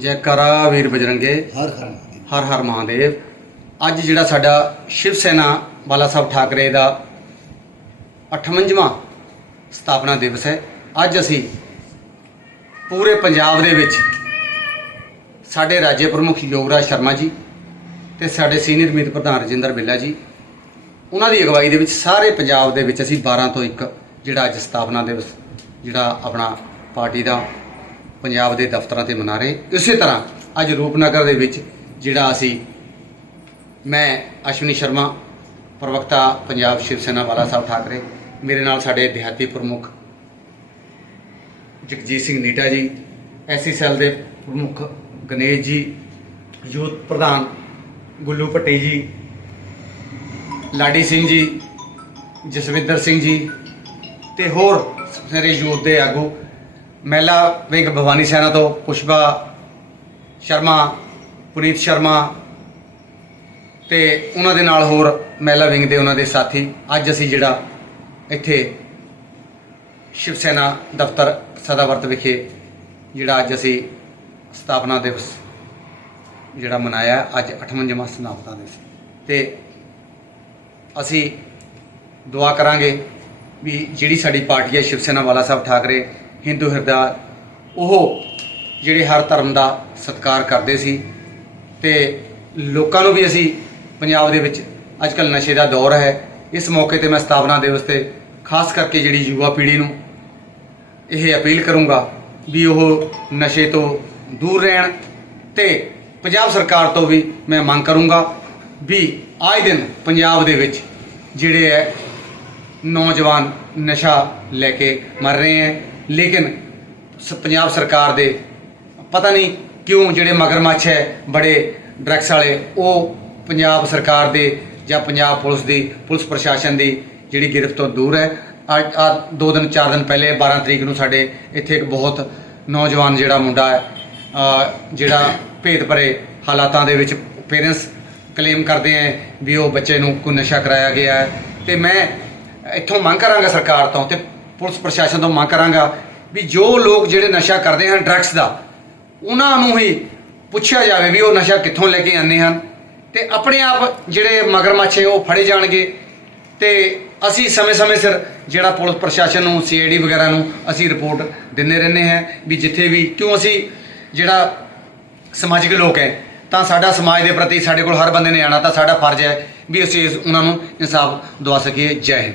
ਜੈਕਾਰਾ ਵੀਰ ਬਜਰੰਗੇ। ਹਰ ਹਰ ਹਰ ਹਰ ਮਹਾਦੇਵ। ਅੱਜ ਜਿਹੜਾ ਸਾਡਾ ਸ਼ਿਵ ਸੈਨਾ ਬਾਲਾ ਸਾਹਿਬ ਠਾਕਰੇ ਦਾ 58ਵਾਂ ਸਥਾਪਨਾ ਦਿਵਸ ਹੈ। ਅੱਜ ਅਸੀਂ ਪੂਰੇ ਪੰਜਾਬ ਦੇ ਵਿੱਚ ਸਾਡੇ ਰਾਜ ਪ੍ਰਮੁੱਖ ਯੋਗਰਾਜ ਸ਼ਰਮਾ ਜੀ ਤੇ ਸਾਡੇ ਸੀਨੀਅਰ ਮੀਤ ਪ੍ਰਧਾਨ ਰਜਿੰਦਰ ਬਿੱਲਾ ਜੀ ਉਹਨਾਂ ਦੀ ਅਗਵਾਈ ਦੇ ਵਿੱਚ ਸਾਰੇ ਪੰਜਾਬ ਦੇ ਵਿੱਚ ਅਸੀਂ 12 ਤੋਂ 1 ਜਿਹੜਾ ਅੱਜ ਸਥਾਪਨਾ ਦਿਵਸ ਜਿਹੜਾ ਆਪਣਾ ਪਾਰਟੀ ਦਾ ਪੰਜਾਬ ਦੇ ਦਫ਼ਤਰਾਂ ਤੇ ਮਨਾ ਰਹੇ। ਇਸੇ ਤਰ੍ਹਾਂ ਅੱਜ ਰੂਪਨਗਰ ਦੇ ਵਿੱਚ ਜਿਹੜਾ ਅਸੀਂ, ਮੈਂ, ਅਸ਼ਵਨੀ ਸ਼ਰਮਾ, ਪ੍ਰਵਕਤਾ ਪੰਜਾਬ ਸ਼ਿਵ ਸੈਨਾ ਵਾਲਾ ਸਾਹਿਬ ਠਾਕਰੇ, ਮੇਰੇ ਨਾਲ ਸਾਡੇ ਦਿਹਾਤੀ ਪ੍ਰਮੁੱਖ ਜਗਜੀਤ ਸਿੰਘ ਨੀਟਾ ਜੀ ਐਸੀ ਸੈੱਲ ਦੇ ਪ੍ਰਮੁੱਖ ਗਣੇਸ਼ ਜੀ, ਯੂਥ ਪ੍ਰਧਾਨ ਗੁੱਲੂ ਭੱਟੀ ਜੀ, ਲਾਡੀ ਸਿੰਘ ਜੀ, ਜਸਵਿੰਦਰ ਸਿੰਘ ਜੀ ਤੇ ਹੋਰ ਸਾਰੇ ਯੂਥ ਦੇ ਆਗੂ ਮਹਿਲਾ ਵਿੰਗ ਭਵਾਨੀ ਸੈਨਾ ਤੋਂ ਪੁਸ਼ਪਾ ਸ਼ਰਮਾ, ਪੁਨੀਤ ਸ਼ਰਮਾ ਤੇ ਉਹਨਾਂ ਦੇ ਨਾਲ ਹੋਰ ਮਹਿਲਾ ਵਿੰਗ ਦੇ ਉਹਨਾਂ ਦੇ ਸਾਥੀ। ਅੱਜ ਅਸੀਂ ਜਿਹੜਾ ਇੱਥੇ ਸ਼ਿਵ ਸੈਨਾ ਦਫ਼ਤਰ ਸਦਾਵਰਤ ਵਿਖੇ ਜਿਹੜਾ ਅੱਜ ਅਸੀਂ ਸਥਾਪਨਾ ਦਿਵਸ ਜਿਹੜਾ ਮਨਾਇਆ, ਅੱਜ 58ਵਾਂ ਸਥਾਪਨਾ ਦਿਵਸ। ਤੇ ਅਸੀਂ ਦੁਆ ਕਰਾਂਗੇ ਵੀ ਜਿਹੜੀ ਸਾਡੀ ਪਾਰਟੀ ਹੈ ਸ਼ਿਵ ਸੈਨਾ ਵਾਲਾ ਸਾਹਿਬ ਠਾਕਰੇ ਹਿੰਦੂ ਹਿਰਦਾ ਉਹ ਜਿਹੜੇ ਹਰ ਧਰਮ ਦਾ ਸਤਿਕਾਰ ਕਰਦੇ ਸੀ ਤੇ ਲੋਕਾਂ ਨੂੰ ਵੀ ਅਸੀਂ ਪੰਜਾਬ ਦੇ ਵਿੱਚ ਅੱਜ ਕੱਲ ਨਸ਼ੇ ਦਾ ਦੌਰ ਹੈ। ਇਸ ਮੌਕੇ ਤੇ ਮੈਂ ਸਥਾਪਨਾ ਦਿਵਸ ਤੇ ਖਾਸ ਕਰਕੇ ਜਿਹੜੀ ਯੁਵਾ ਪੀੜ੍ਹੀ ਨੂੰ ਇਹ ਅਪੀਲ ਕਰੂੰਗਾ ਵੀ ਉਹ ਨਸ਼ੇ ਤੋਂ ਦੂਰ ਰਹਿਣ ਤੇ ਪੰਜਾਬ ਸਰਕਾਰ ਤੋਂ ਵੀ ਮੈਂ ਮੰਗ ਕਰੂੰਗਾ ਵੀ ਆਏ ਦਿਨ ਪੰਜਾਬ ਦੇ ਵਿੱਚ ਜਿਹੜੇ ਹੈ ਨੌਜਵਾਨ ਨਸ਼ਾ ਲੈ ਕੇ ਮਰ ਰਹੇ ਹੈ। ਲੇਕਿਨ ਸ- ਪੰਜਾਬ ਸਰਕਾਰ ਦੇ ਪਤਾ ਨਹੀਂ ਕਿਉਂ ਜਿਹੜੇ ਮਗਰਮੱਛ ਹੈ, ਬੜੇ ਡਰੱਗਸ ਵਾਲੇ, ਉਹ ਪੰਜਾਬ ਸਰਕਾਰ ਦੇ ਜਾਂ ਪੰਜਾਬ ਪੁਲਿਸ ਦੀ, ਪੁਲਿਸ ਪ੍ਰਸ਼ਾਸਨ ਦੀ ਜਿਹੜੀ ਗ੍ਰਿਫ਼ਤ ਤੋਂ ਦੂਰ ਹੈ। ਅੱਜ ਆ ਦੋ ਦਿਨ, ਚਾਰ ਦਿਨ ਪਹਿਲੇ 12 ਤਰੀਕ ਨੂੰ ਸਾਡੇ ਇੱਥੇ ਇੱਕ ਬਹੁਤ ਨੌਜਵਾਨ ਜਿਹੜਾ ਮੁੰਡਾ ਹੈ ਜਿਹੜਾ ਭੇਦ ਭਰੇ ਹਾਲਾਤਾਂ ਦੇ ਵਿੱਚ ਪੇਰੈਂਟਸ ਕਲੇਮ ਕਰਦੇ ਹੈ ਵੀ ਉਹ ਬੱਚੇ ਨੂੰ ਕੋਈ ਨਸ਼ਾ ਕਰਾਇਆ ਗਿਆ ਹੈ। ਤੇ ਮੈਂ ਇੱਥੋਂ ਮੰਗ ਕਰਾਂਗਾ ਸਰਕਾਰ ਤੋਂ ਤੇ ਪੁਲਿਸ ਪ੍ਰਸ਼ਾਸਨ ਤੋਂ ਮੰਗ ਕਰਾਂਗਾ ਵੀ ਜੋ ਲੋਕ ਜਿਹੜੇ ਨਸ਼ਾ ਕਰਦੇ ਹਨ ਡਰੱਗਸ ਦਾ, ਉਹਨਾਂ ਨੂੰ ਹੀ ਪੁੱਛਿਆ ਜਾਵੇ ਵੀ ਉਹ ਨਸ਼ਾ ਕਿੱਥੋਂ ਲੈ ਕੇ ਆਉਂਦੇ ਹਨ ਤੇ ਆਪਣੇ ਆਪ ਜਿਹੜੇ ਮਗਰਮੱਛ ਹੈ ਉਹ ਫੜੇ ਜਾਣਗੇ ਤੇ ਅਸੀਂ ਸਮੇਂ-ਸਮੇਂ ਸਿਰ ਜਿਹੜਾ ਪੁਲਿਸ ਪ੍ਰਸ਼ਾਸਨ ਨੂੰ ਸੀਆਈਡੀ ਵਗੈਰਾ ਨੂੰ ਅਸੀਂ ਰਿਪੋਰਟ ਦਿੰਦੇ ਰਹਿੰਦੇ ਹਾਂ ਵੀ ਜਿੱਥੇ ਵੀ ਕਿਉਂ ਅਸੀਂ ਜਿਹੜਾ ਸਮਾਜਿਕ ਲੋਕ ਹੈ, ਤਾਂ ਸਾਡਾ ਸਮਾਜ ਦੇ ਪ੍ਰਤੀ ਸਾਡੇ ਕੋਲ ਹਰ ਬੰਦੇ ਨੇ ਆਣਾ ਤਾਂ ਸਾਡਾ ਫਰਜ਼ ਹੈ ਵੀ ਅਸੀਂ ਇਸ- ਉਹਨਾਂ ਨੂੰ ਇਨਸਾਫ ਦਵਾ ਸਕੀਏ। ਜੈ ਹਿੰਦ।